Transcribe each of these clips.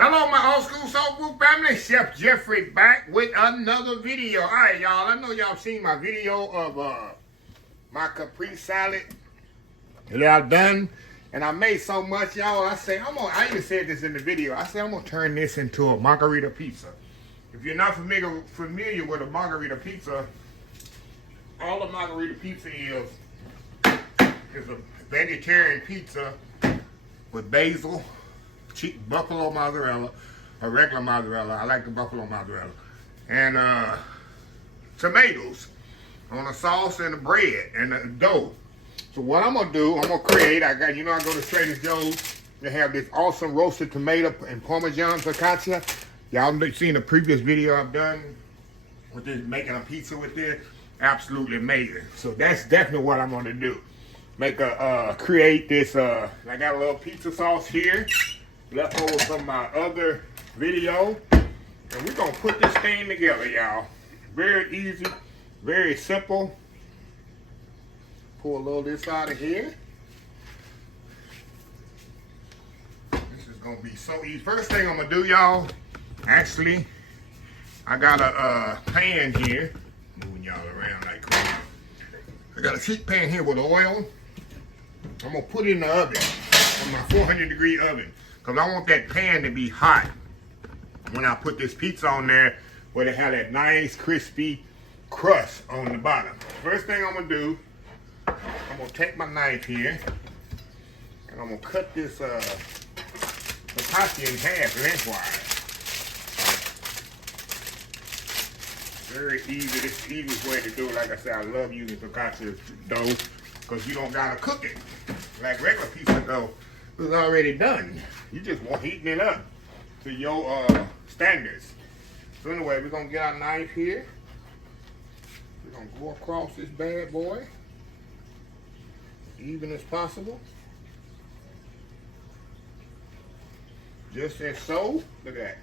Hello, my old school soul food family. Chef Jeffrey back with another video. All right, y'all. I know y'all seen my video of my Capri salad that I've done, and I made so much, y'all. I even said this in the video. I said I'm gonna turn this into a margarita pizza. If you're not familiar with a margarita pizza, all a margarita pizza is a vegetarian pizza with basil, buffalo mozzarella, or regular mozzarella. I like the buffalo mozzarella. And tomatoes on a sauce and the bread and the dough. So what I'm gonna do, I'm gonna create, I go to Trader Joe's. They have this awesome roasted tomato and Parmesan focaccia. Y'all seen the previous video I've done with this, making a pizza with this. Absolutely amazing. So that's definitely what I'm gonna do. Create this, I got a little pizza sauce here, left over from my other video. And we're gonna put this thing together, y'all. Very easy, very simple. Pull a little of this out of here. This is gonna be so easy. First thing I'm gonna do, y'all, actually, I got a pan here. Moving y'all around like crazy. I got a sheet pan here with oil. I'm gonna put it in the oven, on my 400-degree oven, because I want that pan to be hot when I put this pizza on there, where it have that nice crispy crust on the bottom. First thing I'm gonna do, I'm gonna take my knife here, and I'm gonna cut this focaccia in half lengthwise. Very easy. This is the easiest way to do it. Like I said, I love using focaccia dough because you don't gotta cook it like regular pizza dough. It's already done. You just want heating it up to your standards. So anyway, we're gonna get our knife here. We're gonna go across this bad boy, even as possible. Just as so. Look at that.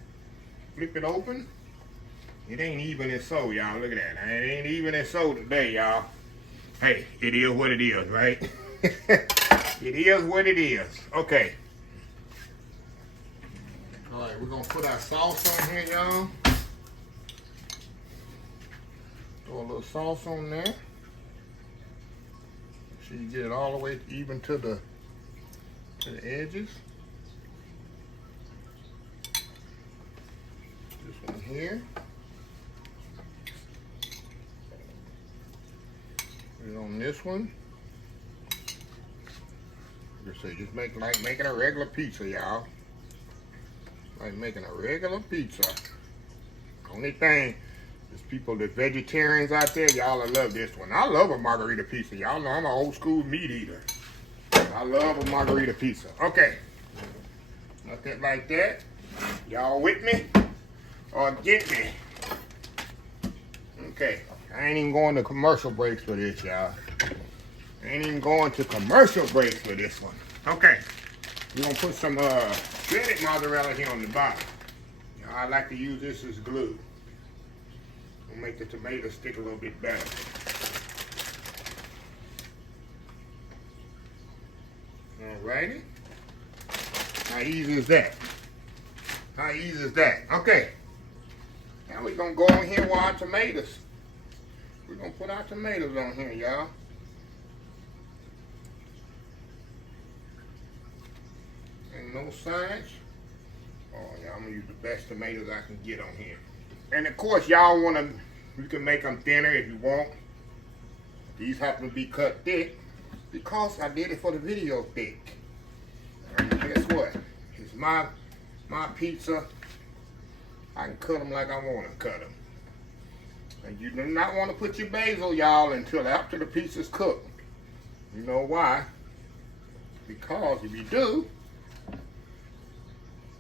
Flip it open. It ain't even as so, y'all. Look at that. It ain't even as so today, y'all. Hey, it is what it is, right? It is what it is. Okay. All right, we're gonna put our sauce on here, y'all. Throw a little sauce on there. Make sure you get it all the way even to the edges. This one here. Put it on this one. Like I say, just like making a regular pizza, y'all. Like making a regular pizza. Only thing is people that vegetarians out there, y'all will love this one. I love a margarita pizza. Y'all know I'm an old school meat eater. I love a margarita pizza. Okay. Nothing like that. Y'all with me? Or get me? Okay. I ain't even going to commercial breaks for this, y'all. Ain't even going to commercial breaks for this one. Okay. We're going to put some shredded mozzarella here on the bottom. You know, I like to use this as glue. It'll make the tomato stick a little bit better. Alrighty. How easy is that? How easy is that? Okay. Now we're going to go on here with our tomatoes. We're going to put our tomatoes on here, y'all. And no sides. Oh, yeah, I'm going to use the best tomatoes I can get on here. And of course, y'all want to, you can make them thinner if you want. These happen to be cut thick because I did it for the video thick. And guess what? It's my pizza. I can cut them like I want to cut them. And you do not want to put your basil, y'all, until after the pizza's cooked. You know why? Because if you do,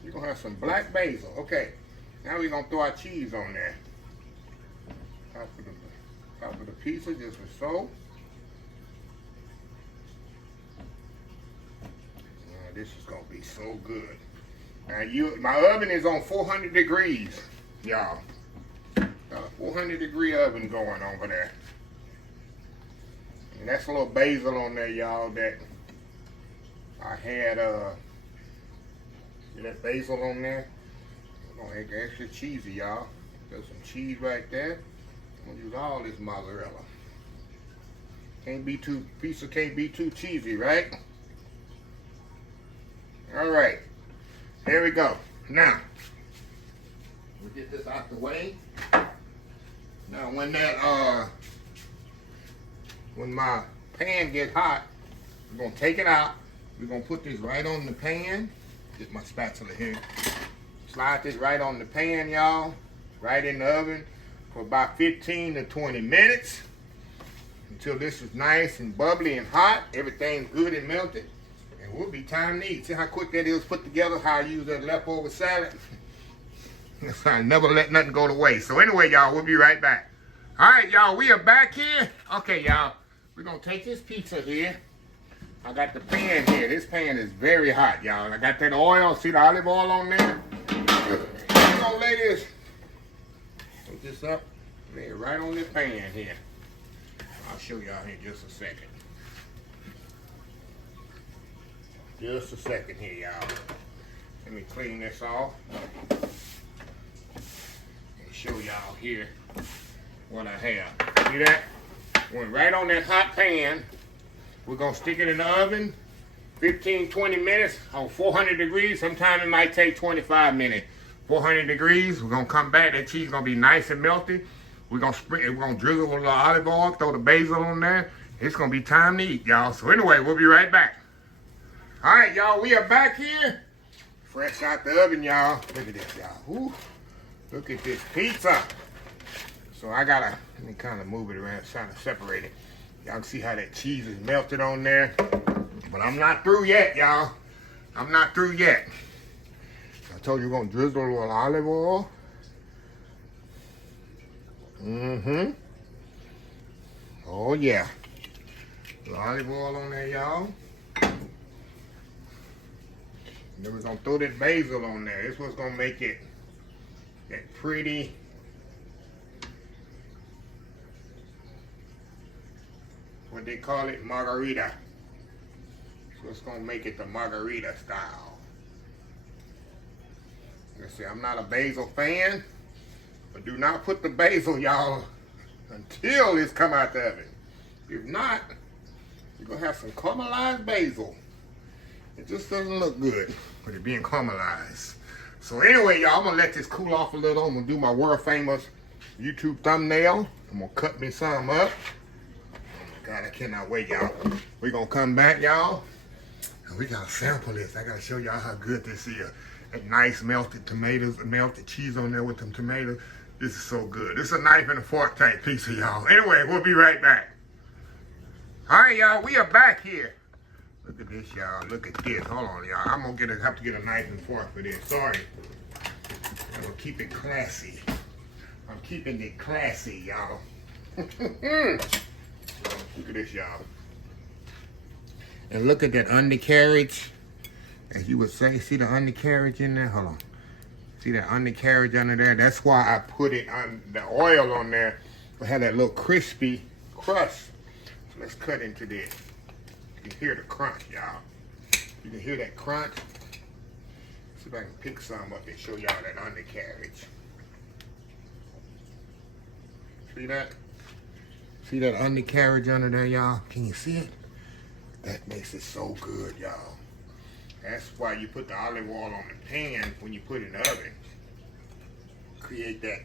you're going to have some black basil. Okay, now we're going to throw our cheese on there. Top of the pizza, just as so. Now, this is going to be so good. Now, my oven is on 400 degrees, y'all. Got a 400-degree oven going over there. And that's a little basil on there, y'all, that I had, that basil on there. We're gonna make it extra cheesy, y'all. Got some cheese right there. I'm gonna use all this mozzarella. Pizza can't be too cheesy, right? All right, here we go. Now, we get this out the way. Now, when my pan gets hot, we're gonna take it out. We're gonna put this right on the pan. Get my spatula here. Slide this right on the pan, y'all. Right in the oven for about 15 to 20 minutes. Until this is nice and bubbly and hot. Everything's good and melted. And we'll be time to eat. See how quick that is put together? How I use that leftover salad? I never let nothing go to waste. So anyway, y'all, we'll be right back. All right, y'all, we are back here. Okay, y'all, we're going to take this pizza here. I got the pan here. This pan is very hot, y'all. I got that oil. See the olive oil on there? I'm going to lay this. Put this up. Lay it right on this pan here. I'll show y'all here in just a second. Just a second here, y'all. Let me clean this off. And show y'all here what I have. See that? Went right on that hot pan. We're gonna stick it in the oven 15-20 minutes on 400 degrees. Sometimes it might take 25 minutes. 400 degrees. We're gonna come back. That cheese is gonna be nice and melty. We're gonna drizzle with a little olive oil, throw the basil on there. It's gonna be time to eat, y'all. So anyway, we'll be right back. All right, y'all, we are back here. Fresh out the oven, y'all. Look at this, y'all. Ooh, look at this pizza. So let me kind of move it around, trying to separate it. Y'all can see how that cheese is melted on there. But I'm not through yet, y'all. I'm not through yet. I told you we're gonna drizzle a little olive oil. Oh yeah. A little olive oil on there, y'all. And then we're gonna throw that basil on there. This one's gonna make it that pretty. What they call it, margarita. So it's gonna make it the margarita style. Let's see, I'm not a basil fan, but do not put the basil, y'all, until it's come out the oven. If not, you're gonna have some caramelized basil. It just doesn't look good with it being caramelized. So anyway, y'all, I'm gonna let this cool off a little. I'm gonna do my world famous YouTube thumbnail. I'm gonna cut me some up. God, I cannot wait, y'all. We're gonna come back, y'all, and we gotta sample this. I gotta show y'all how good this is. That nice melted tomatoes, melted cheese on there with them tomatoes. This is so good. This is a knife and a fork type pizza, y'all. Anyway, we'll be right back. All right, y'all, we are back here. Look at this, y'all. Look at this. Hold on, y'all. I'm gonna have to get a knife and fork for this. Sorry. I'm gonna keep it classy. I'm keeping it classy, y'all. Look at this, y'all. And look at that undercarriage. As you would say, see the undercarriage in there? Hold on. See that undercarriage under there? That's why I put it on the oil on there. To have that little crispy crust. So let's cut into this. You can hear the crunch, y'all. You can hear that crunch. See if I can pick some up and show y'all that undercarriage. See that? See that undercarriage under there, y'all? Can you see it? That makes it so good, y'all. That's why you put the olive oil on the pan when you put it in the oven. Create that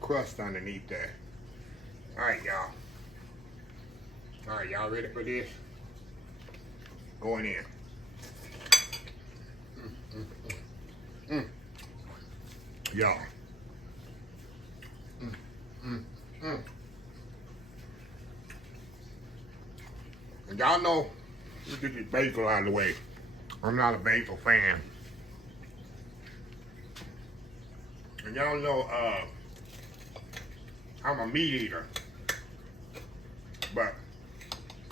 crust underneath there. All right, y'all. All right, y'all ready for this? Going in. Y'all. And y'all know, let's get this basil out of the way. I'm not a basil fan. And y'all know I'm a meat eater. But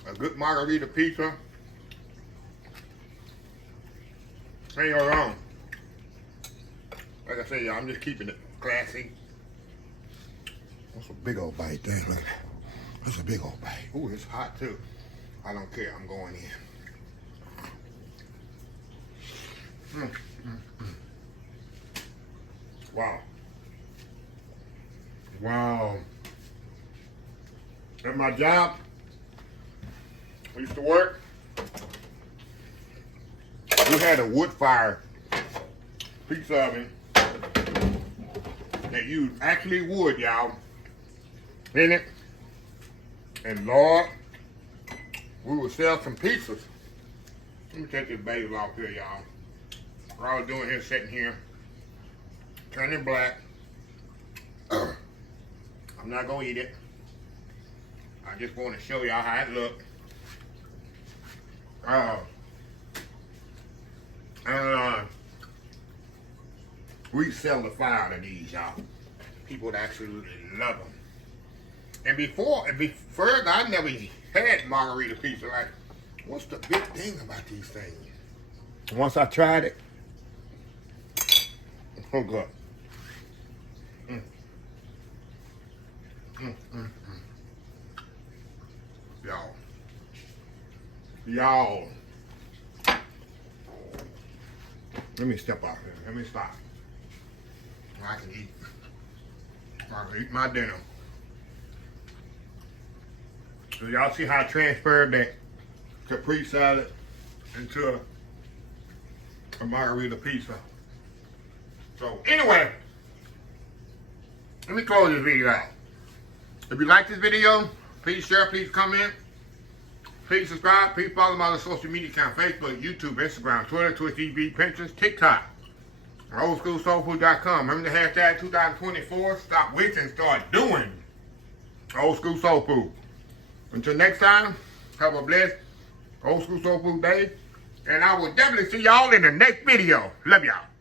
a good margarita pizza ain't go wrong. Like I said, y'all, I'm just keeping it classy. That's a big old bite there. Look at that. That's a big old bite. Ooh, it's hot too. I don't care. I'm going in. Wow. Wow. At my job, I used to work, we had a wood fire pizza oven that used actually wood, y'all, in it. And Lord, we would sell some pizzas. Let me take this basil off here, y'all. What I was doing here, sitting here, turning black. I'm not gonna eat it. I just want to show y'all how it looked. We sell the fire to these, y'all. People would absolutely love them. And further, I never had margarita pizza. Like, what's the big thing about these things? Once I tried it, oh good. Y'all. Let me step out here. Let me stop. I can eat. I can eat my dinner. So y'all see how I transferred that Capri salad into a margarita pizza. So anyway, let me close this video out. If you like this video, please share, please comment, please subscribe, please follow my other social media account, Facebook, YouTube, Instagram, Twitter, Twitch TV, Pinterest, TikTok, oldschoolsoulfood.com. Remember the hashtag 2024, stop wishing, start doing Old School Soul Food. Until next time, have a blessed Old School Soul Food day, and I will definitely see y'all in the next video. Love y'all.